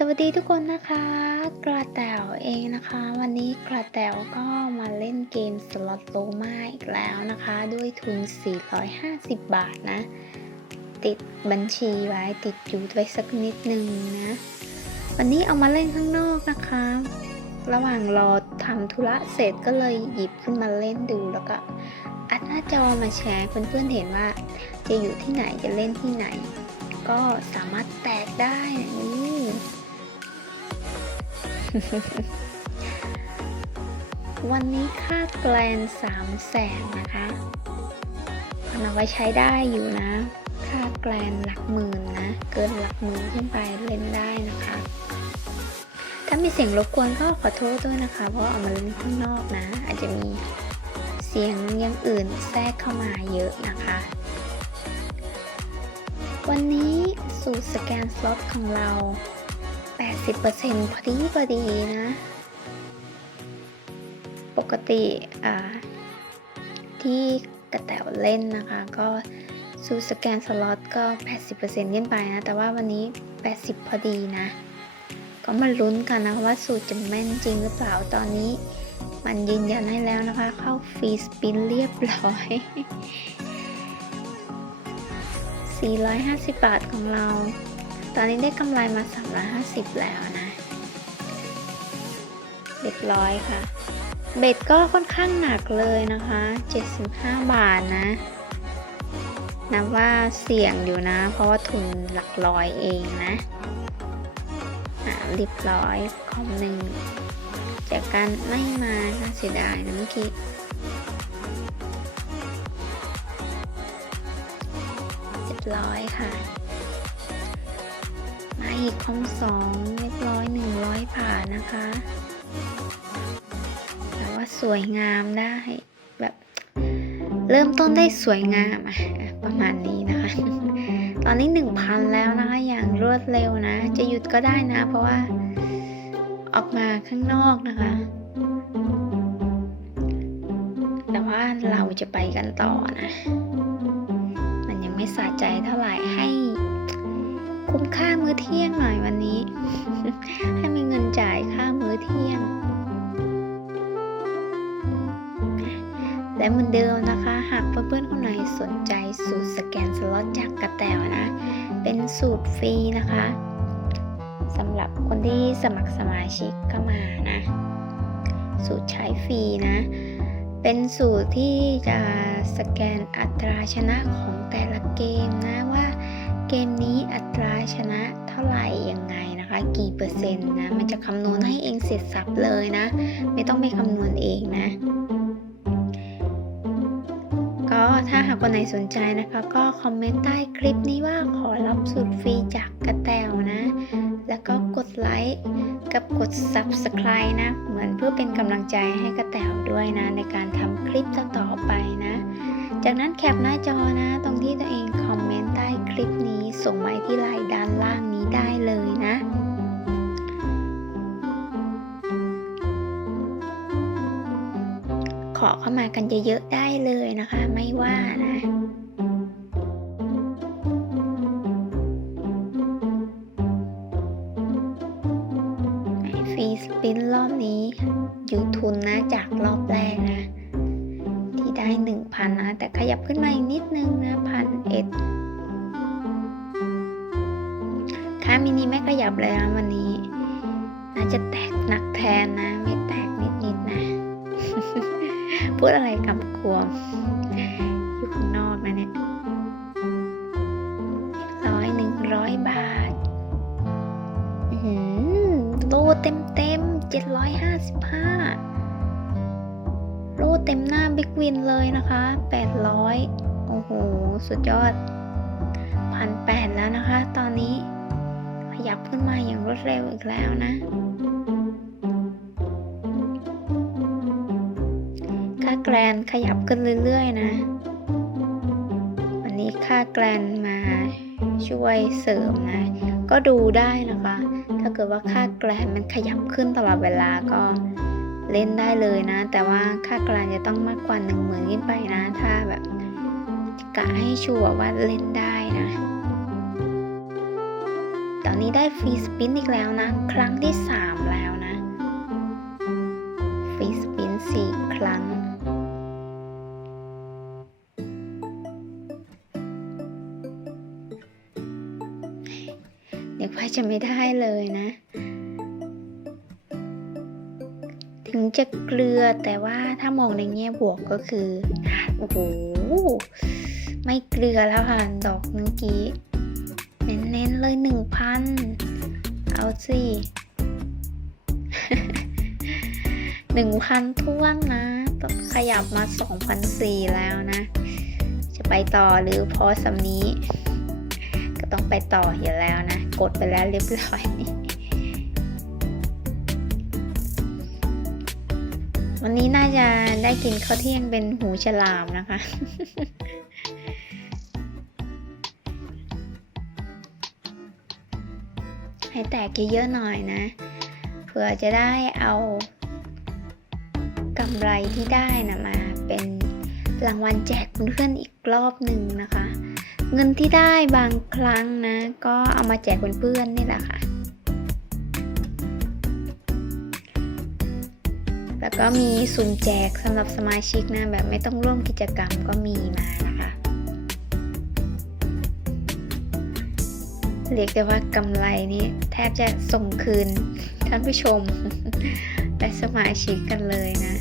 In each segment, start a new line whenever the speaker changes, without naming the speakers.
สวัสดีทุกคนนะคะกระแต๋วเองนะคะ วันนี้กระแต๋วก็มาเล่นเกมสล็อตโลมาอีกแล้วนะคะ ด้วยทุน 450 บาทนะ ติดบัญชีไว้ติดอยู่ไว้สักนิดนึงนะ วันนี้เอามาเล่นข้างนอกนะคะ ระหว่างรอทำธุระเสร็จก็เลยหยิบขึ้นมาเล่นดูแล้วก็อัดหน้าจอมาแชร์เพื่อนๆเห็นว่า จะอยู่ที่ไหนจะเล่นที่ไหน ก็สามารถแตกได้นี่ วันนี้ค่าแกลนสามแสนนะคะมันเอาไว้ใช้ได้อยู่นะ ค่าแกลนหลักหมื่นนะ เกินหลักหมื่นขึ้นไปเล่นได้นะคะ ถ้ามีเสียงรบกวนก็ขอโทษด้วยนะคะ เพราะเอามาเล่นข้างนอกนะ อาจจะมีเสียงอย่างอื่นแทรกเข้ามาเยอะนะคะ วันนี้สูตรสแกนสล็อตของเรา 80%พอดีพอดีนะ ปกติอ่าที่กระแตวเล่นนะคะ ก็สูสแกนสล็อตก็ 80%ขึ้นไปนะ แต่ว่าวันนี้ 80 พอดีนะ ก็มาลุ้นกันนะว่าสูตรจะแม่นจริงหรือเปล่าตอนนี้ มันยืนยันให้แล้วนะคะ เข้าฟรีสปินเรียบร้อย 450 บาทของเรา ตอนนี้ได้กำไรมา 350 แล้วนะเรียบร้อยค่ะ เบ็ดก็ค่อนข้างหนักเลยนะคะ 75 บาทนะนับว่าเสี่ยงอยู่นะ เพราะว่าทุนหลักร้อยเองนะอะเรียบร้อยคอมหนึ่งจากการไม่มาน่าเสียดายนะเมื่อกี้เรียบร้อยค่ะ อีกคอมสองเรียบร้อยหนึ่งร้อยผ่านนะคะ แต่ว่าสวยงามได้แบบเริ่มต้นได้สวยงามอะประมาณนี้นะคะ ตอนนี้หนึ่งพันแล้วนะคะ อย่างรวดเร็วนะ จะหยุดก็ได้นะ เพราะว่าออกมาข้างนอกนะคะ แต่ว่าเราจะไปกันต่อนะ มันยังไม่สะใจเท่าไหร่ให้ คุ้มค่ามื้อเที่ยงหน่อยวันนี้ ให้มีเงินจ่ายค่ามื้อเที่ยงและเหมือนเดิมนะคะ หากเพื่อนๆคนไหนสนใจสูตรสแกนสล็อตจากกระแตวนะ เป็นสูตรฟรีนะคะสำหรับคนที่สมัครสมาชิกก็มานะ สูตรใช้ฟรีนะ เป็นสูตรที่จะสแกนอัตราชนะของแต่ละเกมนะว่า เกมนี้อัตราชนะเท่าไหร่ยังไงนะคะ กี่เปอร์เซ็นต์นะ มันจะคำนวณให้เองเสร็จสับเลยนะ ไม่ต้องไปคำนวณเองนะ ก็ถ้าหากคนไหนสนใจนะคะ ก็คอมเมนต์ใต้คลิปนี้ว่าขอรับสูตรฟรีจากกระแตวนะ แล้วก็กดไลค์กับกด Subscribe นะ เหมือนเพื่อเป็นกำลังใจให้กระแตวด้วยนะ ในการทำคลิปต่อๆไปนะ จากนั้นแคปหน้าจอนะ ตรงที่ตัวเองคอมเมนต์ใต้คลิปนี้ ส่งไว้ที่ไลน์ด้านล่างนี้ได้เลยนะขอเข้ามากันเยอะๆได้เลยนะคะ ไม่ว่านะ นี้อยู่ทุนนะจากรอบแรกนะ ที่ได้หนึ่งพันนะ แต่ขยับขึ้นมาอีกนิดนึงนะพันเอ็ดค่ามินิไม่ขยับเลยนะวันนี้ น่าจะแตกหนักแทนนะ ไม่แตกนิดๆนะพูดอะไรกำกวม 755 โล่เต็มหน้าบิ๊กวินเลยนะคะ 800 โอ้โห สุดยอดพันแปดแล้วนะคะ ตอนนี้ ขยับขึ้นมาอย่างรวดเร็วอีกแล้วนะ ค่าแกรนขยับขึ้นเรื่อยๆนะ วันนี้ค่าแกรนมาช่วยเสริมนะ ก็ดูได้นะคะ ถ้าเกิดว่าค่าแกรนมันขยับขึ้นตลอดเวลาก็เล่นได้เลยนะ แต่ว่าค่าแกรนจะต้องมากกว่าหนึ่งหมื่นขึ้นไปนะ ถ้าแบบกะให้ชัวร์ว่าเล่นได้นะ ตอนนี้ได้ฟรีสปินอีกแล้วนะ ครั้งที่ 3 แล้ว จะไม่ได้เลยนะ ถึงจะเกลือแต่ว่าถ้ามองในแง่บวกก็คือ โอ้โห ไม่เกลือแล้วค่ะ ดอกเมื่อกี้ เน้นๆเลยหนึ่งพัน เอาสิหนึ่งพันท้วนนะขยับมาสองพันสี่แล้วนะ จะไปต่อหรือพอสำนี้ ต้องไปต่ออยู่แล้วนะ กดไปแล้วเรียบร้อย วันนี้น่าจะได้กินข้าวเที่ยงเป็นหูฉลามนะคะ ให้แตกเยอะๆหน่อยนะเผื่อจะได้เอากำไรที่ได้นะมาเป็นรางวัลแจกเพื่อนอีกรอบหนึ่งนะคะ เงินที่ได้บางครั้งนะ ก็เอามาแจกเพื่อนๆนี่แหละค่ะ แล้วก็มีสุ่มแจกสำหรับสมาชิกนะ แบบไม่ต้องร่วมกิจกรรมก็มีมานะคะเรียกได้ว่ากำไรนี้แทบจะส่งคืนท่านผู้ชม และสมาชิกกันเลยนะ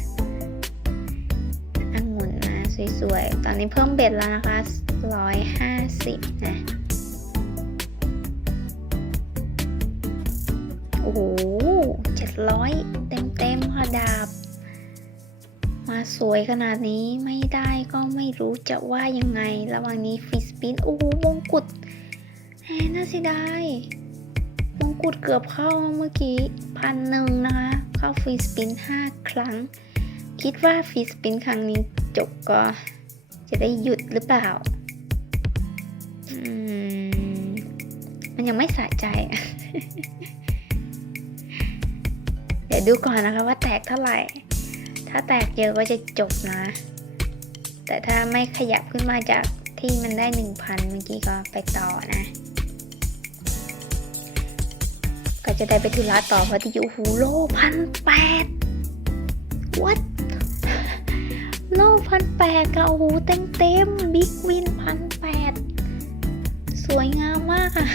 องุ่นนะ สวยๆ ตอนนี้เพิ่มเบ็ดแล้วนะคะ 150 นะ โอ้โห 700 เต็มๆค่ะดาบ มาสวยขนาดนี้ไม่ได้ก็ไม่รู้จะว่ายังไง ระหว่างนี้ฟรีสปิน โอ้โห มงกุฎแหมน่าเสียดายมงกุฎเกือบเข้าเมื่อกี้พันหนึ่งนะคะ เข้าฟรีสปิน 5 ครั้ง คิดว่าฟรีสปิน ครั้งนี้จบก็จะได้หยุดหรือเปล่า มันยังไม่สะใจ เดี๋ยวดูก่อนนะคะว่าแตกเท่าไหร่ ถ้าแตกเยอะก็จะจบนะ แต่ถ้าไม่ขยับขึ้นมาจากที่มันได้1,000เมื่อกี้ก็ไปต่อนะ ก็จะได้ไปธุระต่อเพราะที่อยู่หูโลพันแปดวัดโลพันแปดก็โอ้โหเต็มเต็มบิ๊กวินพัน สวยงามมากอะ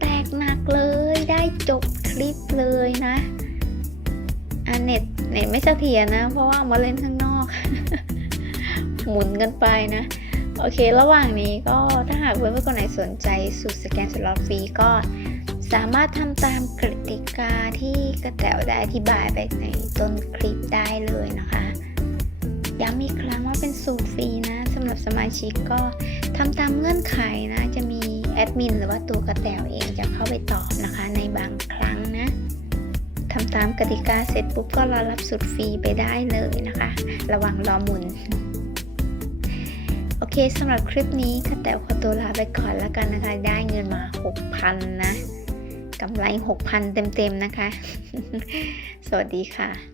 แตกหนักเลยได้จบคลิปเลยนะอันเน็ตเน็ตไม่เสถียรนะ เพราะว่ามาเล่นข้างนอก หมุนกันไปนะ โอเค ระหว่างนี้ก็ถ้าหากเพื่อนๆคนไหนสนใจสูตรสแกนสล็อตฟรีก็สามารถทำตามกติกาที่กระแตวได้อธิบายไปในต้นคลิปได้เลยนะคะ ย้ำอีกครั้งว่าเป็นสูตรฟรีนะำหรับสมาชิกก็ทำตามเงื่อนไขนะ จะมีแอดมินหรือว่าตัวกระแตวเองจะเข้าไปตอบนะคะในบางครั้งนะทำตามกติกาเสร็จปุ๊บก็รอรับสูตรฟรีไปได้เลยนะคะ ระว่างรอหมุน โอเคสำหรับคลิปนี้กระแตวขอตัวลาไปก่อนแล้วกันนะคะ ได้เงินมา 6,000 นะกำไร 6,000 เต็มๆนะคะ สวัสดีค่ะ